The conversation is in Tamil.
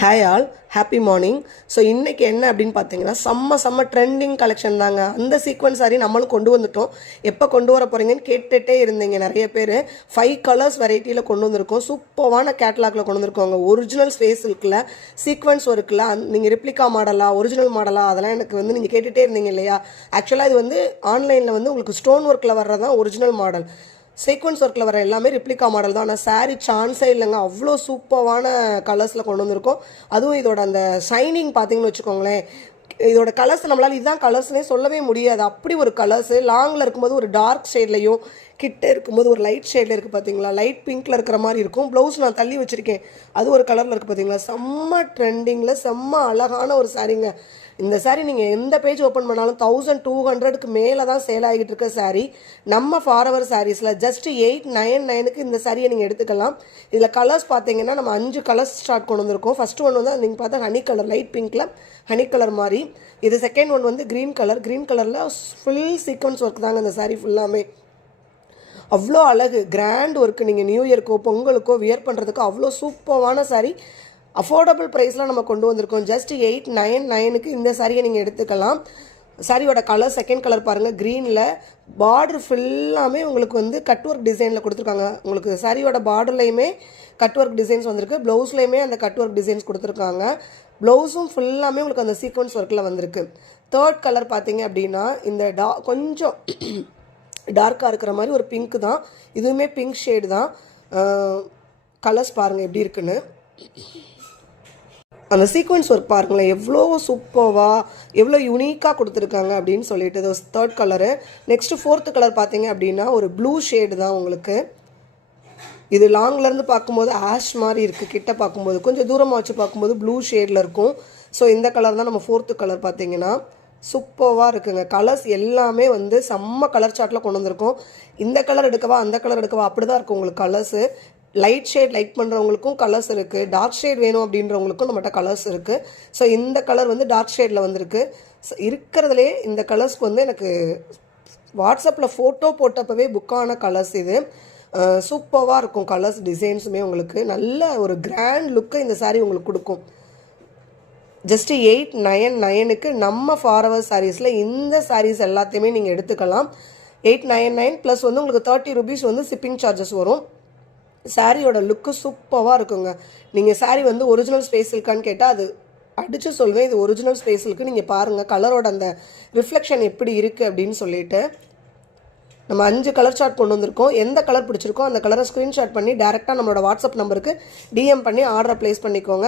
Hi all, happy morning. So இன்றைக்கி என்ன அப்படின்னு பார்த்தீங்கன்னா செம்ம ட்ரெண்டிங் கலெக்ஷன் தாங்க. அந்த சீக்வன்ஸ் சாரி நம்மளும் கொண்டு வந்துட்டோம். எப்போ கொண்டு வர போகிறீங்கன்னு கேட்டுகிட்டே இருந்தீங்க நிறைய பேர். 5 கலர்ஸ் வெரைட்டியில் கொண்டு வந்திருக்கோம். சூப்பரான கேட்லாகில் கொண்டு வந்திருக்கோங்க. ஒரிஜினல் ஸ்பேஸ் இருக்குல்ல, சீக்வன்ஸ் ஒர்க்கில் நீங்கள் ரிப்ளிகா மாடலா ஒரிஜினல் மாடலா அதெல்லாம் எனக்கு வந்து நீங்கள் கேட்டுகிட்டே இருந்தீங்க இல்லையா. ஆக்சுவலாக இது வந்து ஆன்லைனில் வந்து உங்களுக்கு ஸ்டோன் ஒர்க்கில் வர்றதான் ஒரிஜினல் மாடல். சீக்வன்ஸ் ஒர்க்கில் வர எல்லாமே ரிப்ளிகா மாடல் தான். ஆனால் சாரீ சான்ஸே இல்லைங்க. அவ்வளோ சூப்பரான கலர்ஸில் கொண்டு வந்திருக்கோம். அதுவும் இதோட அந்த ஷைனிங் பார்த்தீங்கன்னு வச்சுக்கோங்களேன், இதோட கலர்ஸ் நம்மளால் இதுதான் கலர்ஸ்னே சொல்லவே முடியாது. அப்படி ஒரு கலர்ஸு லாங்கில் இருக்கும்போது ஒரு டார்க் ஷேட்லையும், கிட்ட இருக்கும்போது ஒரு லைட் ஷேடில் இருக்குது பார்த்தீங்களா, லைட் பிங்க்கில் இருக்கிற மாதிரி இருக்கும். ப்ளவுஸ் நான் தள்ளி வச்சுருக்கேன், அது ஒரு கலரில் இருக்குது பார்த்தீங்களா. செம்ம ட்ரெண்டிங்கில் செம்ம அழகான ஒரு சாரீங்க. இந்த சாரீ நீங்கள் எந்த பேஜ் ஓப்பன் பண்ணாலும் 1200க்கு மேலே தான் சேல் ஆகிட்டு இருக்க சாரீ. நம்ம ஃபார்எவர் சாரீஸில் ஜஸ்ட் 899க்கு இந்த சாரியை நீங்கள் எடுத்துக்கலாம். இதில் கலர்ஸ் பார்த்தீங்கன்னா நம்ம 5 கலர்ஸ் ஸ்டார்ட் கொண்டு வந்திருக்கோம். ஃபஸ்ட்டு ஒன் வந்து நீங்கள் பார்த்தா ஹனி கலர், லைட் பிங்க்கில் ஹனி கலர் மாதிரி. இது செகண்ட் ஒன் வந்து க்ரீன் கலர். க்ரீன் கலரில் ஃபுல் சீக்வன்ஸ் ஒர்க் தாங்க இந்த சாரீ ஃபுல்லாமே. அவ்வளோ அழகு, கிராண்ட் ஒர்க்கு. நீங்கள் நியூ இயர்க்கோ பொங்கலுக்கோ வியர் பண்ணுறதுக்கு அவ்வளோ சூப்பரான சாரீ. அஃபோர்டபுள் ப்ரைஸில் நம்ம கொண்டு வந்திருக்கோம். ஜஸ்ட் 899க்கு இந்த சாரியை நீங்கள் எடுத்துக்கலாம். சாரியோட கலர் செகண்ட் கலர் பாருங்கள், க்ரீனில். பார்டர் ஃபுல்லாமே உங்களுக்கு வந்து கட் ஒர்க் டிசைனில் கொடுத்துருக்காங்க. உங்களுக்கு சாரியோட பார்டர்லையுமே கட் ஒர்க் டிசைன்ஸ் வந்திருக்கு, ப்ளவுஸ்லையுமே அந்த கட் ஒர்க் டிசைன்ஸ் கொடுத்துருக்காங்க. ப்ளவுஸும் ஃபுல்லாமே உங்களுக்கு அந்த சீக்வன்ஸ் ஒர்க்கில் வந்திருக்கு. தேர்ட் கலர் பார்த்தீங்க அப்படின்னா இந்த கொஞ்சம் டார்க்காக இருக்கிற மாதிரி ஒரு பிங்க் தான். இதுவுமே பிங்க் ஷேடு தான். கலர்ஸ் பாருங்கள் எப்படி இருக்குன்னு. அந்த சீக்வன்ஸ் ஒர்க் பாருங்களேன், எவ்வளோ சூப்பராக எவ்வளோ யூனிக்காக கொடுத்துருக்காங்க அப்படின்னு சொல்லிட்டு. இது third colour. Next fourth colour பார்த்தீங்க அப்படின்னா ஒரு ப்ளூ ஷேடு தான் உங்களுக்கு. இது லாங்லேருந்து பார்க்கும்போது ஆஷ் மாதிரி இருக்குது, கிட்ட பார்க்கும்போது கொஞ்சம் தூரமாக வச்சு பார்க்கும்போது ப்ளூ ஷேடில் இருக்கும். ஸோ இந்த கலர் தான் நம்ம ஃபோர்த்து கலர் பார்த்தீங்கன்னா. சூப்பராக இருக்குங்க. கலர்ஸ் எல்லாமே வந்து செம்ம கலர் சார்ட்டில் கொண்டு வந்திருக்கோம். இந்த கலர் எடுக்கவா அந்த கலர் எடுக்கவா அப்படி தான் இருக்கும் உங்களுக்கு கலர்ஸு. லைட் ஷேட் லைக் பண்ணுறவங்களுக்கும் கலர்ஸ் இருக்குது, டார்க் ஷேட் வேணும் அப்படின்றவங்களுக்கும் நம்மகிட்ட கலர்ஸ் இருக்குது. ஸோ இந்த கலர் வந்து டார்க் ஷேடில் வந்திருக்கு. இருக்கிறதுலே இந்த கலர்ஸ்க்கு வந்து எனக்கு வாட்ஸ்அப்பில் ஃபோட்டோ போட்டப்பவே புக்கான கலர்ஸ் இது. சூப்பராக இருக்கும் கலர்ஸ் டிசைன்ஸுமே. உங்களுக்கு நல்ல ஒரு கிராண்ட் லுக்கை இந்த சாரீ உங்களுக்கு கொடுக்கும். ஜஸ்ட்டு 899க்கு நம்ம ஃபார்எவர் சாரீஸில் இந்த சாரீஸ் எல்லாத்தையுமே நீங்கள் எடுத்துக்கலாம். 899 ப்ளஸ் வந்து உங்களுக்கு 30 rupees வந்து ஷிப்பிங் சார்ஜஸ் வரும். சாரியோட லுக்கு சூப்பராக இருக்குங்க. நீங்கள் சாரீ வந்து ஒரிஜினல் ஸ்பேஸ் இருக்கான்னு கேட்டால் அது அடித்து சொல்வேன், இது ஒரிஜினல் ஸ்பேஸ் இருக்குது. நீங்கள் பாருங்கள் கலரோட அந்த ரிஃப்ளெக்ஷன் எப்படி இருக்குது அப்படின்னு சொல்லிட்டு. நம்ம 5 கலர் சார்ட் கொண்டு வந்திருக்கோம். எந்த கலர் பிடிச்சிருக்கோ அந்த கலரை ஸ்க்ரீன்ஷாட் பண்ணி டேரெக்டாக நம்மளோட வாட்ஸ்அப் நம்பருக்கு டிஎம் பண்ணி ஆர்டரை ப்ளேஸ் பண்ணிக்கோங்க.